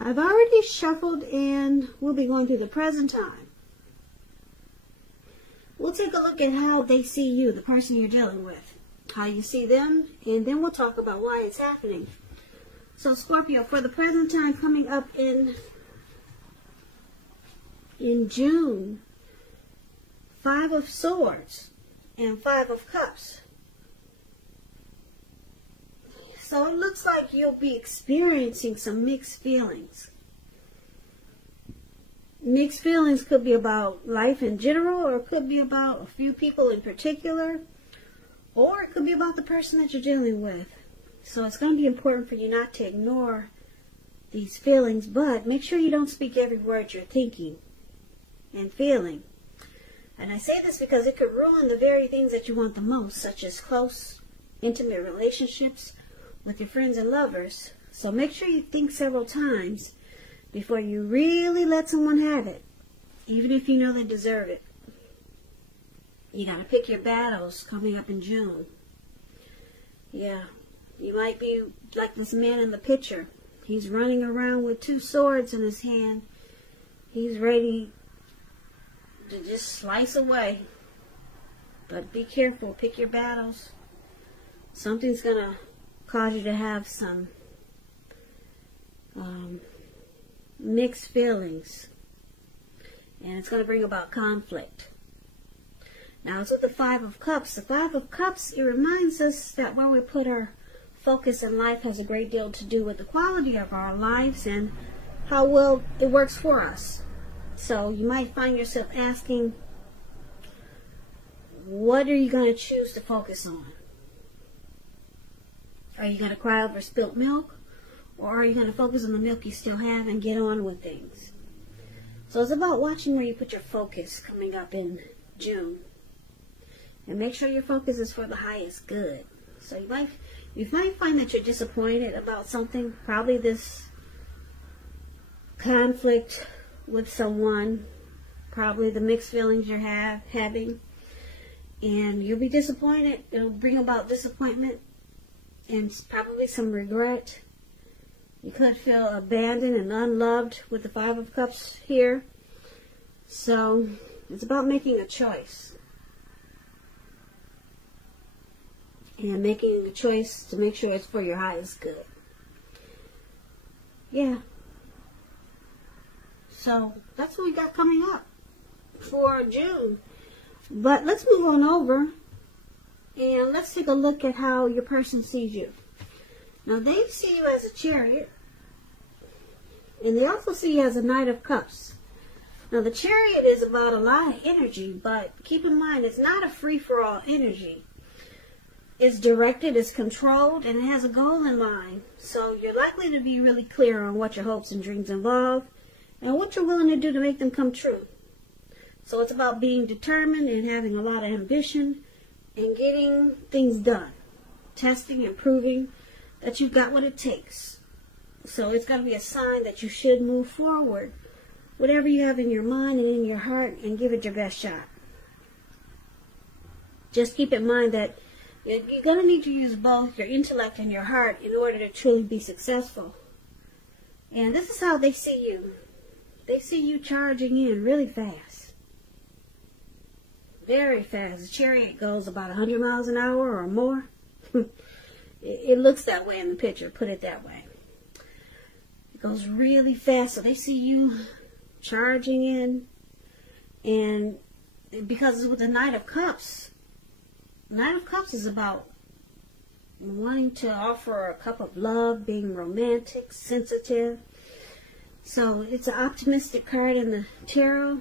I've already shuffled and we'll be going through the present time. We'll take a look at how they see you, the person you're dealing with, how you see them, and then we'll talk about why it's happening. So Scorpio, for the present time coming up in June, 5 of Swords and 5 of Cups. So it looks like you'll be experiencing some mixed feelings. Mixed feelings could be about life in general, or it could be about a few people in particular, or it could be about the person that you're dealing with. So it's going to be important for you not to ignore these feelings, but make sure you don't speak every word you're thinking and feeling. And I say this because it could ruin the very things that you want the most, such as close, intimate relationships with your friends and lovers. So make sure you think several times before you really let someone have it, even if you know they deserve it. You got to pick your battles coming up in June. Yeah, you might be like this man in the picture. He's running around with 2 swords in his hand. He's ready to just slice away. But be careful, pick your battles. Something's going to cause you to have some mixed feelings, and it's going to bring about conflict. Now it's with the 5 of Cups. The 5 of Cups, it reminds us that where we put our focus in life has a great deal to do with the quality of our lives and how well it works for us. So you might find yourself asking, what are you going to choose to focus on? Are you going to cry over spilt milk? Or are you going to focus on the milk you still have and get on with things? So it's about watching where you put your focus coming up in June. And make sure your focus is for the highest good. So you might find that you're disappointed about something. Probably this conflict with someone. Probably the mixed feelings you're having. And you'll be disappointed. It'll bring about disappointment and probably some regret. You could feel abandoned and unloved with the 5 of Cups here. So it's about making a choice. And making a choice to make sure it's for your highest good. Yeah. So that's what we got coming up for June. But let's move on over and let's take a look at how your person sees you. Now they see you as a Chariot, and they also see you as a Knight of Cups. Now the Chariot is about a lot of energy, but keep in mind it's not a free-for-all energy. It's directed, it's controlled, and it has a goal in mind. So you're likely to be really clear on what your hopes and dreams involve and what you're willing to do to make them come true. So it's about being determined and having a lot of ambition and getting things done. Testing and proving that you've got what it takes. So it's got to be a sign that you should move forward. Whatever you have in your mind and in your heart, and give it your best shot. Just keep in mind that you're going to need to use both your intellect and your heart in order to truly be successful. And this is how they see you. They see you charging in really fast. Very fast. The Chariot goes about 100 miles an hour or more. It looks that way in the picture, put it that way. It goes really fast, so they see you charging in. And because it's with the Knight of Cups, Knight of Cups is about wanting to offer a cup of love, being romantic, sensitive. So it's an optimistic card in the tarot.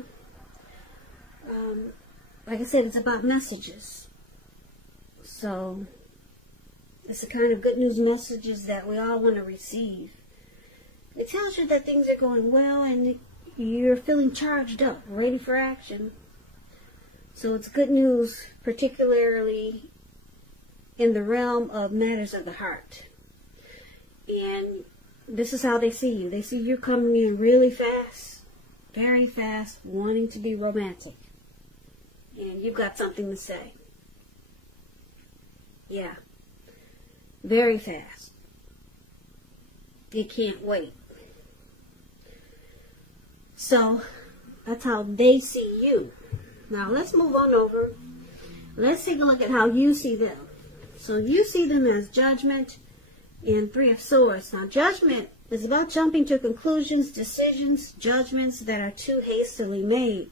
Like I said, it's about messages. So it's the kind of good news messages that we all want to receive. It tells you that things are going well and you're feeling charged up, ready for action. So it's good news, particularly in the realm of matters of the heart. And this is how they see you. They see you coming in really fast, very fast, wanting to be romantic. And you've got something to say. Yeah. Very fast. They can't wait. So that's how they see you. Now let's move on over. Let's take a look at how you see them. So you see them as judgment and Three of Swords. Now judgment is about jumping to conclusions, decisions, judgments that are too hastily made.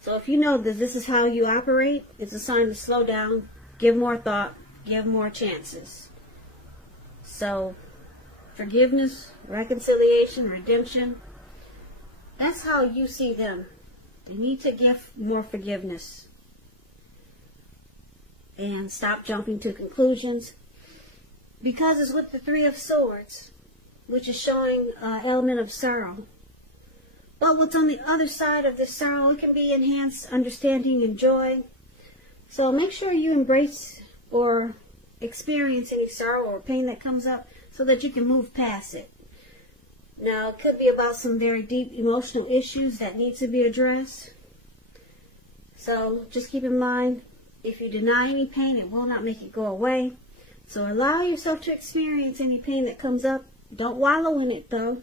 So if you know that this is how you operate, it's a sign to slow down, give more thought, give more chances. So forgiveness, reconciliation, redemption, that's how you see them. They need to give more forgiveness and stop jumping to conclusions, because it's with the Three of Swords, which is showing an element of sorrow. But what's on the other side of this sorrow, it can be enhanced understanding and joy. So make sure you embrace or experience any sorrow or pain that comes up so that you can move past it. Now, it could be about some very deep emotional issues that need to be addressed. So just keep in mind, if you deny any pain, it will not make it go away. So allow yourself to experience any pain that comes up. Don't wallow in it, though.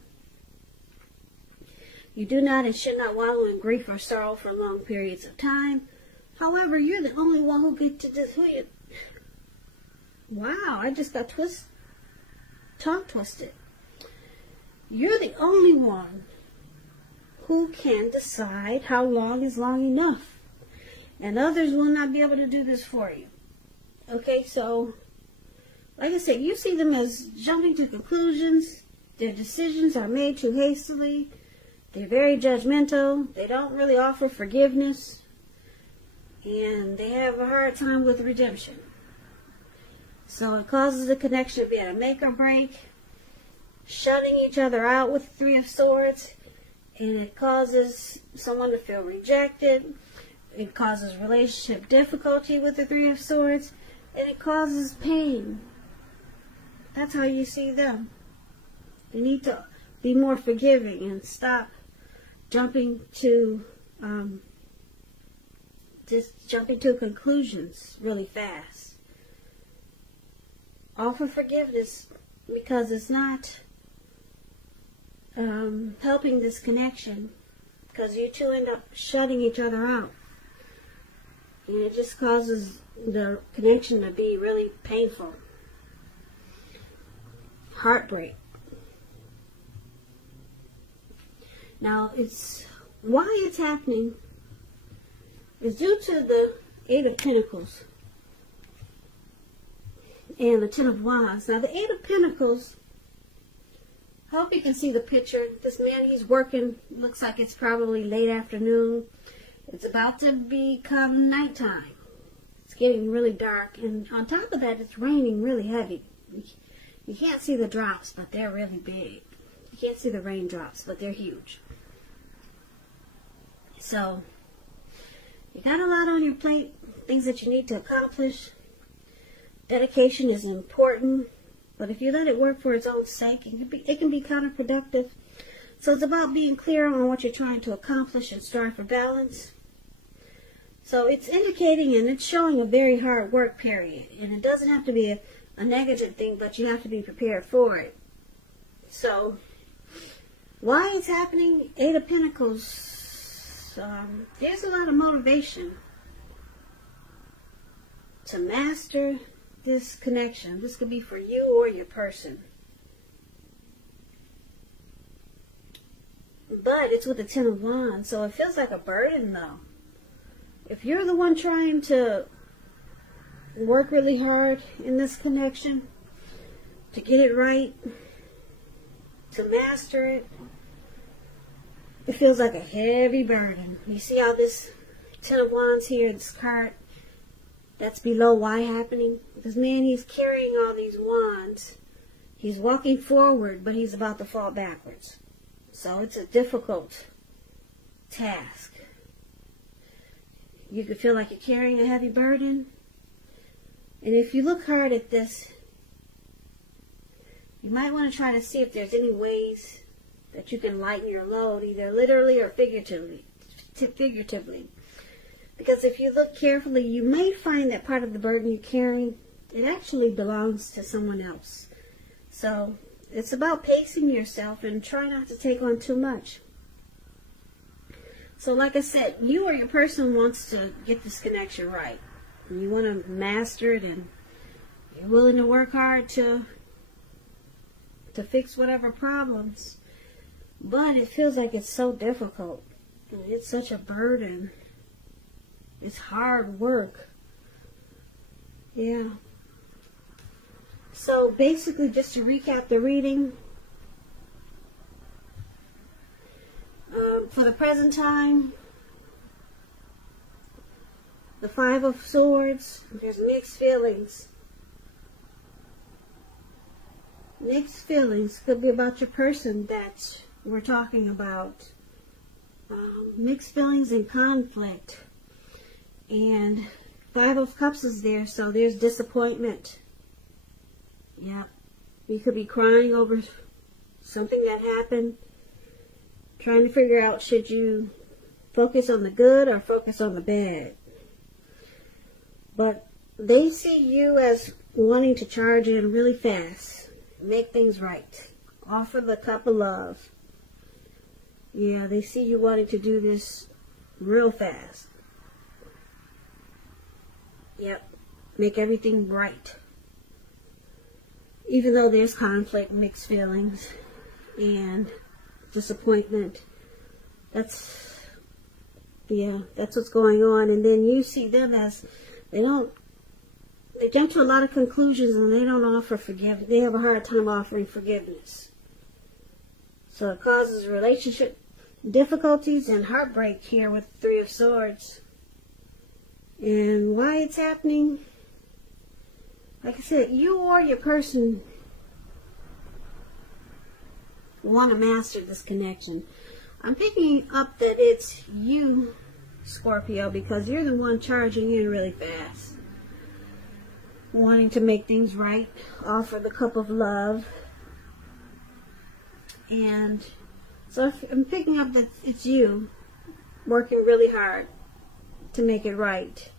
You do not and should not wallow in grief or sorrow for long periods of time. However, you're the only one who gets to decide. Wow, I just got tongue twisted. You're the only one who can decide how long is long enough. And others will not be able to do this for you. Okay, so, like I said, you see them as jumping to conclusions. Their decisions are made too hastily. They're very judgmental. They don't really offer forgiveness. And they have a hard time with redemption. So it causes the connection to be at a make or break, shutting each other out with the Three of Swords. And it causes someone to feel rejected. It causes relationship difficulty with the Three of Swords. And it causes pain. That's how you see them. You need to be more forgiving and stop jumping to conclusions really fast. Offer forgiveness, because it's not helping this connection, because you two end up shutting each other out, and it just causes the connection to be really painful. Heartbreak. Now, why it's happening is due to the Eight of Pentacles and the Ten of Wands. Now, the Eight of Pentacles, I hope you can see the picture. This man, he's working. Looks like it's probably late afternoon. It's about to become nighttime. It's getting really dark. And on top of that, it's raining really heavy. You can't see the drops, but they're really big. You can't see the raindrops, but they're huge. So, you got a lot on your plate, things that you need to accomplish. Dedication is important, but if you let it work for its own sake, it can be counterproductive. So it's about being clear on what you're trying to accomplish and strive for balance. So it's indicating and it's showing a very hard work period. And it doesn't have to be a negative thing, but you have to be prepared for it. So, why it's happening? Eight of Pentacles. There's a lot of motivation to master this connection. This could be for you or your person. But it's with the Ten of Wands, so it feels like a burden, though. If you're the one trying to work really hard in this connection, to get it right, to master it, it feels like a heavy burden. You see how this Ten of Wands here, this card, that's below why happening? This man, he's carrying all these wands. He's walking forward, but he's about to fall backwards. So it's a difficult task. You could feel like you're carrying a heavy burden. And if you look hard at this, you might want to try to see if there's any ways that you can lighten your load, either literally or figuratively. Because if you look carefully, you may find that part of the burden you're carrying, it actually belongs to someone else. So it's about pacing yourself and try not to take on too much. So like I said, you or your person wants to get this connection right. And you want to master it, and you're willing to work hard to fix whatever problems. But it feels like it's so difficult. It's such a burden. It's hard work. Yeah. So basically, just to recap the reading, for the present time, the Five of Swords, there's mixed feelings. Mixed feelings could be about your person that we're talking about. Mixed feelings and conflict. And Five of Cups is there, so there's disappointment. Yep. You could be crying over something that happened. Trying to figure out, should you focus on the good or focus on the bad? But they see you as wanting to charge in really fast. Make things right. Offer the cup of love. Yeah, they see you wanting to do this real fast. Yep. Make everything right. Even though there's conflict, mixed feelings, and disappointment. That's what's going on. And then you see them as they jump to a lot of conclusions, and they don't offer forgiveness. They have a hard time offering forgiveness. So it causes relationship difficulties and heartbreak here with Three of Swords. And why it's happening, like I said, you or your person want to master this connection. I'm picking up that it's you, Scorpio, because you're the one charging in really fast. Wanting to make things right. Offer the cup of love. And so I'm picking up that it's you working really hard to make it right.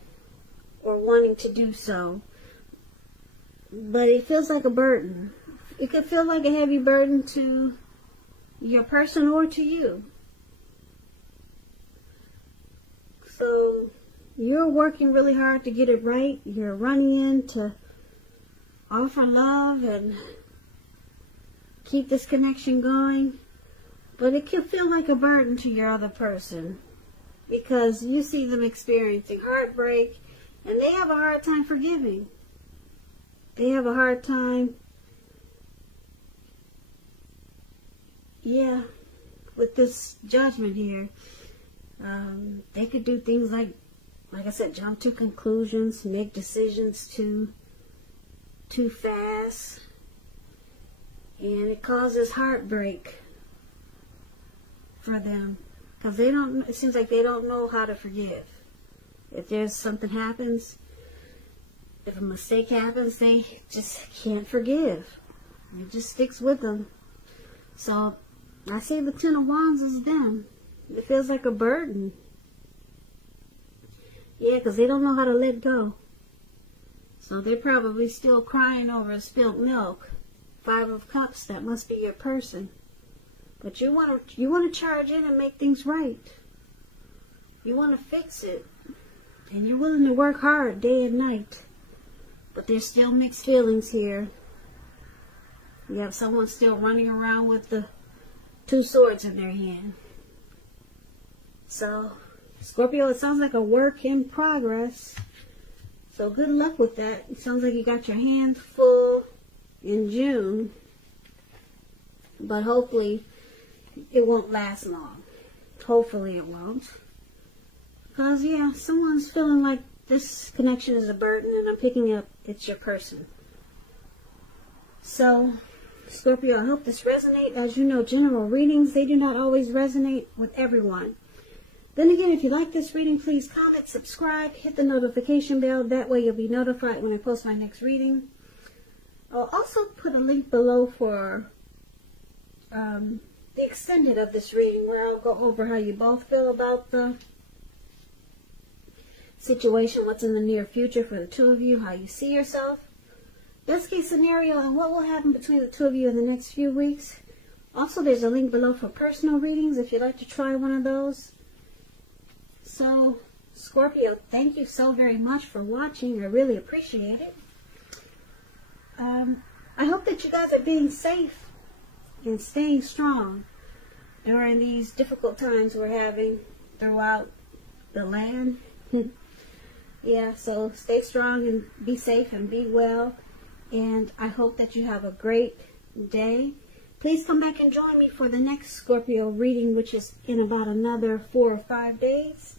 Or wanting to do so. But it feels like a burden. It could feel like a heavy burden to your person or to you. So you're working really hard to get it right. You're running in to offer love and keep this connection going. But it can feel like a burden to your other person, because you see them experiencing heartbreak, and they have a hard time forgiving. They have a hard time, with this judgment here. They could do things like I said, jump to conclusions, make decisions too fast, and it causes heartbreak for them, because it seems like they don't know how to forgive. If there's something happens, if a mistake happens, they just can't forgive. It just sticks with them. So I say the Ten of Wands is them. It feels like a burden. Yeah, because they don't know how to let go. So they're probably still crying over spilled milk. Five of Cups, that must be your person. But you want to charge in and make things right. You want to fix it. And you're willing to work hard day and night. But there's still mixed feelings here. You have someone still running around with the two swords in their hand. So, Scorpio, it sounds like a work in progress. So good luck with that. It sounds like you got your hands full in June. But hopefully it won't last long. Hopefully it won't. Because, yeah, someone's feeling like this connection is a burden, and I'm picking up it's your person. So, Scorpio, I hope this resonates. As you know, general readings, they do not always resonate with everyone. Then again, if you like this reading, please comment, subscribe, hit the notification bell. That way you'll be notified when I post my next reading. I'll also put a link below for the extended of this reading, where I'll go over how you both feel about the situation, what's in the near future for the two of you, how you see yourself, best case scenario, and what will happen between the two of you in the next few weeks. Also, there's a link below for personal readings if you'd like to try one of those. So, Scorpio, thank you so very much for watching. I really appreciate it. I hope that you guys are being safe and staying strong during these difficult times we're having throughout the land. Yeah, so stay strong and be safe and be well. And I hope that you have a great day. Please come back and join me for the next Scorpio reading, which is in about another 4 or 5 days.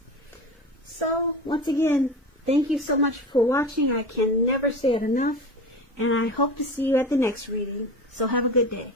So, once again, thank you so much for watching. I can never say it enough. And I hope to see you at the next reading. So have a good day.